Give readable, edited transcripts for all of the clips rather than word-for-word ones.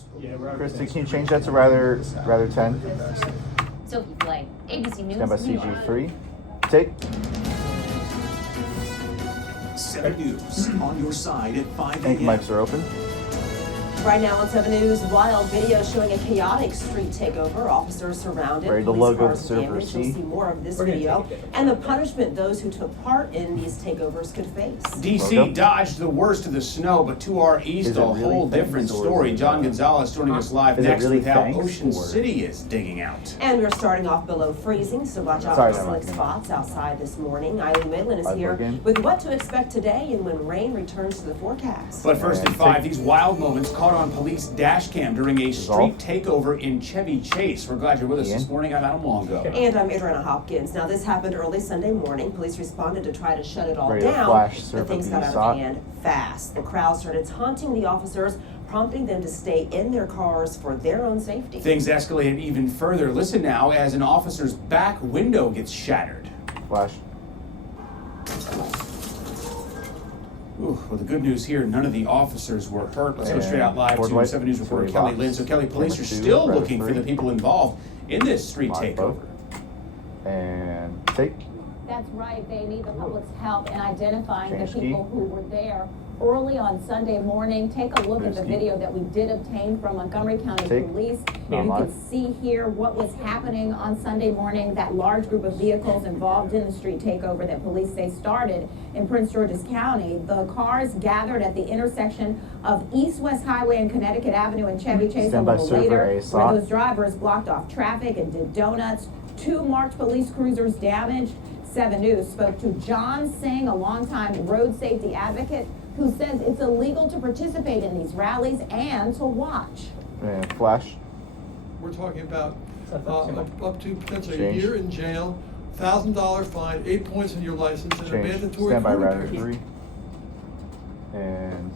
Christy, can you change that to rather 10? Sophie Flay, ABC News, Stand by New York. CG3. Take. 7 News on your side at 5 Thank you, a.m. mics are open. Right now on 7 News, wild video showing a chaotic street takeover. Officers surrounded, Ready to police logo cars server damaged. C. You'll see more of this video and the punishment those who took part in these takeovers could face. DC Logo. dodged the worst of the snow, but to our east, Is it a really whole thanks different or story. is it, John Gonzalez joining us live is it next really with how thanks Ocean or- City is digging out. And we're starting off below freezing, so watch out Sorry, for no, slick no. spots outside this morning. Eileen Whalen is Five here again. with what to expect today and when rain returns to the forecast. But first at 5, these wild moments caught on police dash cam during a street Resolve. takeover in Chevy Chase. We're glad you're with us Ian. this morning. I'm Adam Longo. And I'm Adriana Hopkins. Now, this happened early Sunday morning. Police responded to try to shut it all Ready to down, flash, but serve things a got out BSOT. of hand fast. The crowd started taunting the officers, prompting them to stay in their cars for their own safety. Things escalated even further. Listen now as an officer's back window gets shattered. Flash. Ooh, well, the good news here, none of the officers were hurt. Let's go And straight out live forward to light, 7 News reporter Philly Kelly box. Lynn. So, Kelly, police are Camera 2, still rather looking for 3. the people involved in this street Live takeover. And take. That's right, they need the public's help in identifying Change the key. people who were there early on Sunday morning. Take a look at Moves the key. video that we did obtain from Montgomery County Take. Police. Not You live. can see here what was happening on Sunday morning, that large group of vehicles involved in the street takeover that police say started in Prince George's County. The cars gathered at the intersection of East-West Highway and Connecticut Avenue and Chevy Chase a Stand by little server later, A, where slot. those drivers blocked off traffic and did donuts. 2 marked police cruisers damaged. 7 News spoke to John Singh, a longtime road safety advocate, who says it's illegal to participate in these rallies and to watch. And flash. We're talking about up to potentially Change. a year in jail, $1,000 fine, 8 points in your license, and a Change. mandatory Stand by cooling rather period. 3. And.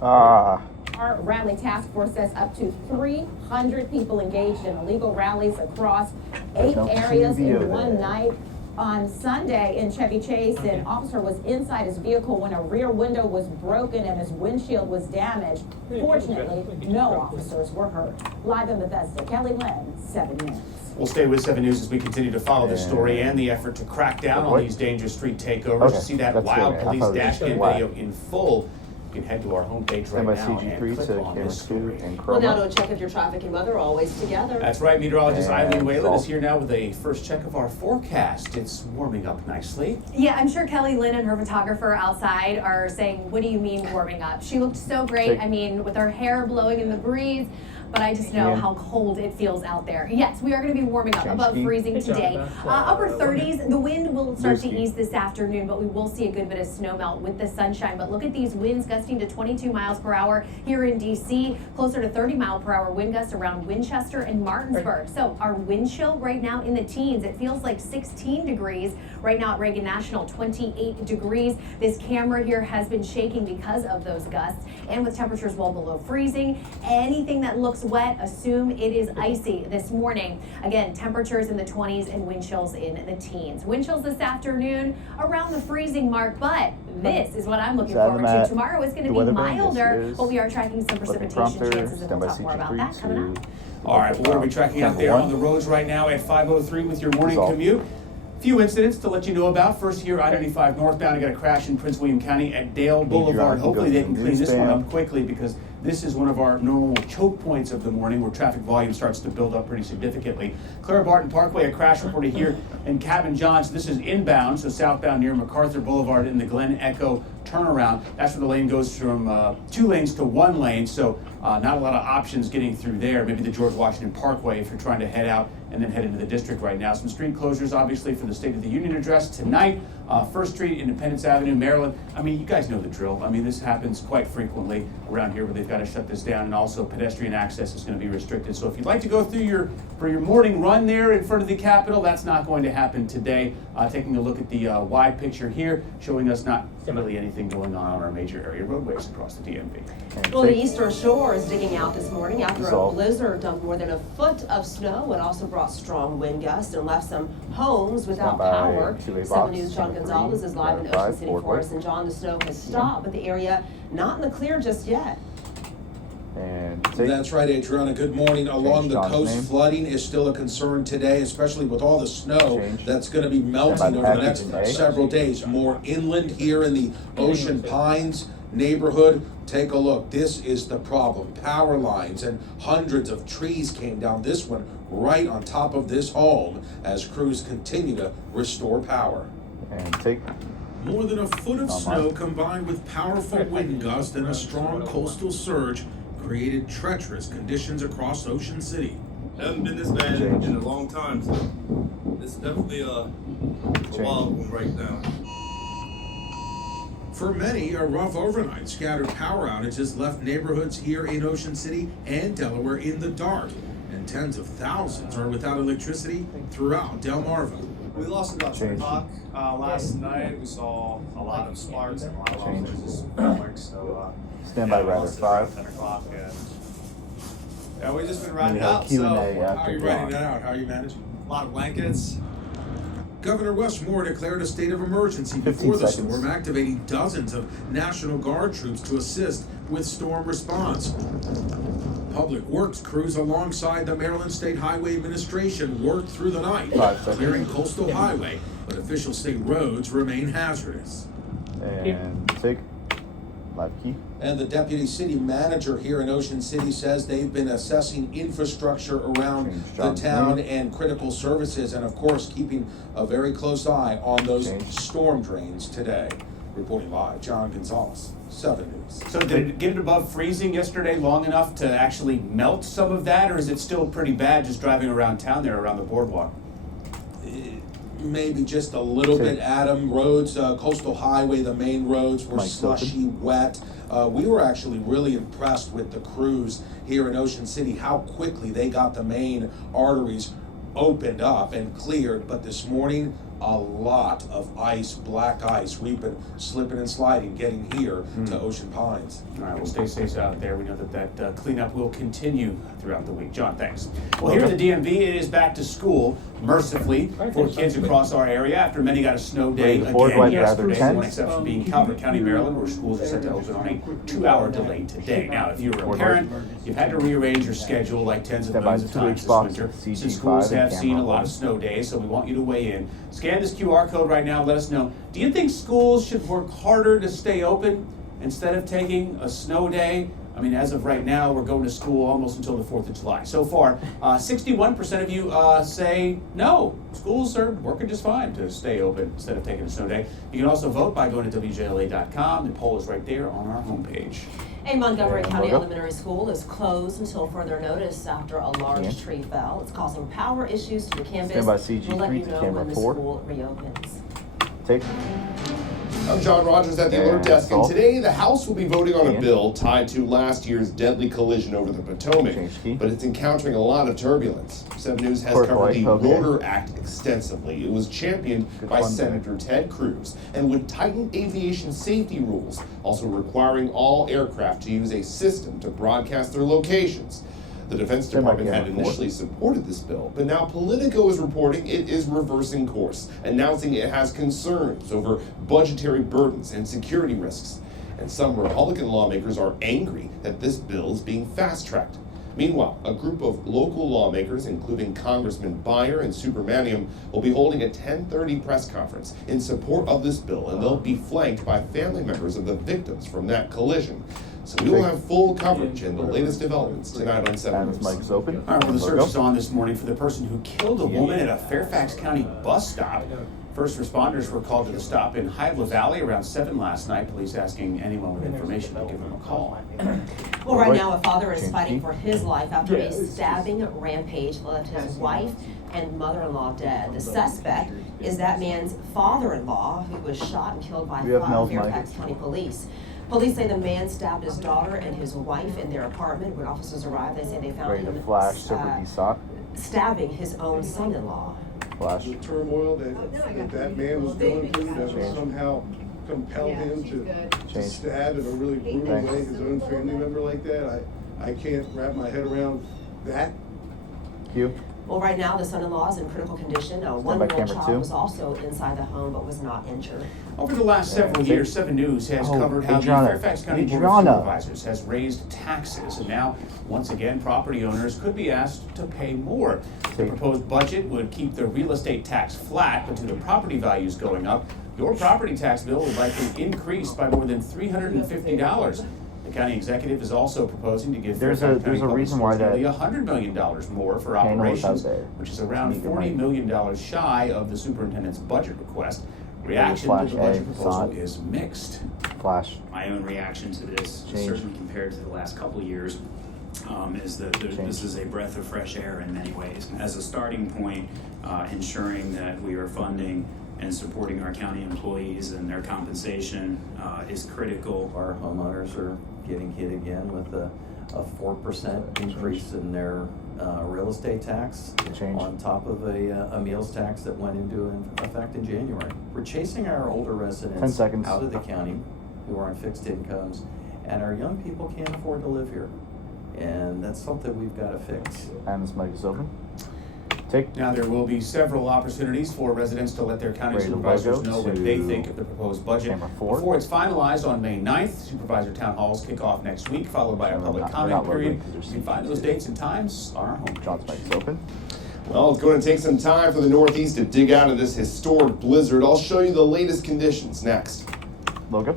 Our rally task force says up to 300 people engaged in illegal rallies across 8 No areas video in one there. night. On Sunday in Chevy Chase, an officer was inside his vehicle when a rear window was broken and his windshield was damaged. Fortunately, no officers were hurt. Live in Bethesda, Kelly Lynn, 7 News. We'll stay with 7 News as we continue to follow this story and the effort to crack down on What? these dangerous street takeovers. Okay, To see that that's wild good, man. I police thought it was dash cam wild. video in full, you can head to our homepage Stand right by now CG3 and click to on camera this 2 story. and Well, now chroma. to a check of your traffic and weather, always together. That's right, meteorologist And Eileen Whalen salt. is here now with a first check of our forecast. It's warming up nicely. Yeah, I'm sure Kelly Lynn and her photographer outside are saying, what do you mean warming up? She looked so great. Take- I mean, with her hair blowing in the breeze, but I just know Ian. how cold it feels out there. Yes, we are going to be warming up Change above key. freezing today. Upper 30s. The wind will start to Loose key. ease this afternoon, but we will see a good bit of snow melt with the sunshine. But look at these winds gusting to 22 miles per hour here in DC, closer to 30 mile per hour wind gusts around Winchester and Martinsburg. So our wind chill right now in the teens. It feels like 16 degrees right now at Reagan National, 28 degrees. This camera here has been shaking because of those gusts, and with temperatures well below freezing. Anything that looks wet, assume it is icy this morning. Again, temperatures in the 20s and wind chills in the teens. Wind chills this afternoon around the freezing mark, but this is what I'm looking Adam forward to. at Tomorrow is going to the be weather vane. Yes, milder, it is. but we are tracking some Looking precipitation prompter. chances, and Stand we'll by talk more about CG3 that coming up. All right, well, what are we tracking out there on the roads right now at 5:03 with your morning Resolve. commute? Few incidents to let you know about. First here, I-95 northbound, I got a crash in Prince William County at Dale Boulevard. Go Hopefully they to can the clean this one newsstand. up quickly because this is one of our normal choke points of the morning where traffic volume starts to build up pretty significantly. Clara Barton Parkway, a crash reported here in Cabin Johns. This is inbound, so southbound near MacArthur Boulevard in the Glen Echo turnaround. That's where the lane goes from 2 lanes to 1 lane, so not a lot of options getting through there. Maybe the George Washington Parkway if you're trying to head out and then head into the district right now. Some street closures, obviously, for the State of the Union address tonight. First Street, Independence Avenue, Maryland. I mean, you guys know the drill. I mean, this happens quite frequently around here where they've got to shut this down, and also pedestrian access is going to be restricted. So if you'd like to go through for your morning run there in front of the Capitol, that's not going to happen today. Taking a look at the wide picture here, showing us not really anything going on our major area roadways across the DMV. And Well, the take. Eastern Shore is digging out this morning after a Resolve. blizzard dumped more than a foot of snow. It also brought strong wind gusts and left some homes without Stand by power. 2A 7 box, News' John number Gonzalez 3, is live in number 5, Ocean City forward for us. west. And John, the snow has stopped, but the area not in the clear just yet. And take. That's right, Adriana. Good morning. Along the John's coast, name. flooding is still a concern today, especially with all the snow Change. that's going to be melting Stand by over the Patrick next today. several days. More inland here in the Ocean Pines neighborhood. Take a look. This is the problem. Power lines and hundreds of trees came down. This one right on top of this home as crews continue to restore power. And take. More than a foot of Online. snow combined with powerful wind gusts and a strong coastal surge created treacherous conditions across Ocean City. Hasn't been this bad in a long time, so it's definitely a wild one right now. For many, a rough overnight. Scattered power outages left neighborhoods here in Ocean City and Delaware in the dark, and tens of thousands are without electricity throughout Delmarva. We lost about 10 o'clock last night. We saw a lot of sparks and a lot of Change. officers fireworks. So Stand by we rider lost it around 5. 10 o'clock. Yeah, we just been And riding we it have out. Q&A So How are after you writing John. that out? How are you managing? a lot of blankets. Governor Westmore declared a state of emergency 15 before the seconds. storm, activating dozens of National Guard troops to assist with storm response. Public Works crews alongside the Maryland State Highway Administration worked through the night, 5 seconds. clearing coastal highway, but official state roads remain hazardous. And take. Live key. And the deputy city manager here in Ocean City says they've been assessing infrastructure around Change the John's town name. and critical services, and of course, keeping a very close eye on those Change. storm drains today. Reporting live, John Gonzalez, 7 News. So did it get it above freezing yesterday long enough to actually melt some of that, or is it still pretty bad just driving around town there around the boardwalk? Maybe just a little Okay. bit, Adam. Roads, coastal highway, the main roads were Mic's open. slushy, wet. We were actually really impressed with the crews here in Ocean City, how quickly they got the main arteries opened up and cleared. But this morning, a lot of ice, black ice. We've been slipping and sliding getting here to Ocean Pines. All right, well, stay safe out there. We know that cleanup will continue throughout the week. John, thanks. Well, here in the DMV, it is back to school, mercifully, for kids across our area after many got a snow day Ready to board, again wipe yesterday. rather One tense. exception being Calvert County, Maryland, where schools are set to open on a 2-hour delay today. Now, if you're a Board, parent, you've had to rearrange your schedule like tens of Stand by millions of 2 times H this box, winter. CG5 Since schools and have camera seen a lot one. of snow days, so we want you to weigh in. Scan this QR code right now. Let us know. Do you think schools should work harder to stay open instead of taking a snow day? I mean, as of right now, we're going to school almost until the 4th of July. So far, 61% of you say no. Schools are working just fine to stay open instead of taking a snow day. You can also vote by going to WJLA.com. The poll is right there on our homepage. A Montgomery And County logo. Elementary School is closed until further notice after a large Yeah. tree fell. It's causing power issues to the campus. Stand by CG3 We'll let you to know camera when the 4. school reopens. Take. I'm John Rogers at the Alert And Desk, and Salt. today the House will be voting on a Yeah. bill tied to last year's deadly collision over the Potomac, Change key. but it's encountering a lot of turbulence. 7 News has Court covered light, the okay. Rotor Act extensively. It was championed Good by fun day. Senator Ted Cruz and would tighten aviation safety rules, also requiring all aircraft to use a system to broadcast their locations. The Defense Stand by Department had camera 4. initially supported this bill, but now Politico is reporting it is reversing course, announcing it has concerns over budgetary burdens and security risks. And some Republican lawmakers are angry that this bill is being fast-tracked. Meanwhile, a group of local lawmakers, including Congressman Beyer and Supermanium, will be holding a 10:30 press conference in support of this bill, and they'll be flanked by family members of the victims from that collision. So we will have full coverage and the latest developments tonight on 7 And his News. mic's open. All right, well, the search Logo. is on this morning for the person who killed a woman at a Fairfax County bus stop. First responders were called to the stop in Hydla Valley around 7 last night. Police asking anyone with information to give them a call. Well, right Wait. now, a father is Change fighting key. for his life after a stabbing rampage left his wife and mother-in-law dead. The suspect is that man's father-in-law, who was shot and killed by We have Mel's mic. Fairfax County Police. Police say the man stabbed his daughter and his wife in their apartment. When officers arrived, they say they found Ready to him flash, silver desot. stabbing his own son-in-law. Flash. The turmoil that man was going through, that would somehow compel him to Change. stab in a really brutal Thanks. way his own family member like that. I can't wrap my head around that. Q. Well, right now, the son-in-law is in critical condition. A by one-year-old camera child two. was also inside the home but was not injured. Over the last several Yeah. years, 7 News has Oh, covered how the Adriana. Fairfax County Board of Adriana. Supervisors has raised taxes, and now, once again, property owners could be asked to pay more. The proposed budget would keep the real estate tax flat, but due to property values going up, your property tax bill will likely increase by more than $350. The county executive is also proposing to give There's Fairfax a County Public reason why Schools that nearly $100 million more for panel is out operations, there. which is around Need the $40 mic. million shy of the superintendent's budget request. Reaction to Flash the budget A, proposal Sod. is mixed. Flash. My own reaction to this, Change. certainly compared to the last couple of years, is that this is a breath of fresh air in many ways. As a starting point, ensuring that we are funding and supporting our county employees and their compensation is critical. Our homeowners are getting hit again with a 4% increase in their real estate tax Change. on top of a meals tax that went into effect in January. We're chasing our older 10 residents seconds. out of the county who are on fixed incomes, and our young people can't afford to live here. And that's something we've got to fix. And this mic is open. Take. Now, there will be several opportunities for residents to let their county Ready to supervisors logo know what they to think of the proposed budget. camera 4. Before it's finalized on May 9th, supervisor town halls kick off next week, followed by a We're public not comment logoing period. 'cause there's You can find those CTs. dates and times on our homepage. John's mic is open. Well, it's going to take some time for the Northeast to dig out of this historic blizzard. I'll show you the latest conditions next. Logo.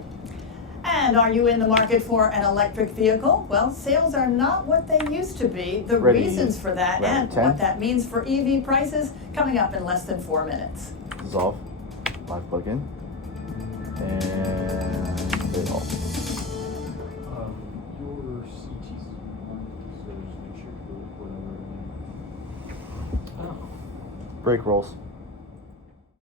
And are you in the market for an electric vehicle? Well, sales are not what they used to be. The Ready. reasons for that Ready. and 10. what that means for EV prices coming up in less than 4 minutes. Dissolve. Live plug in. And play all. Your CTC says make sure you whatever. Break rolls.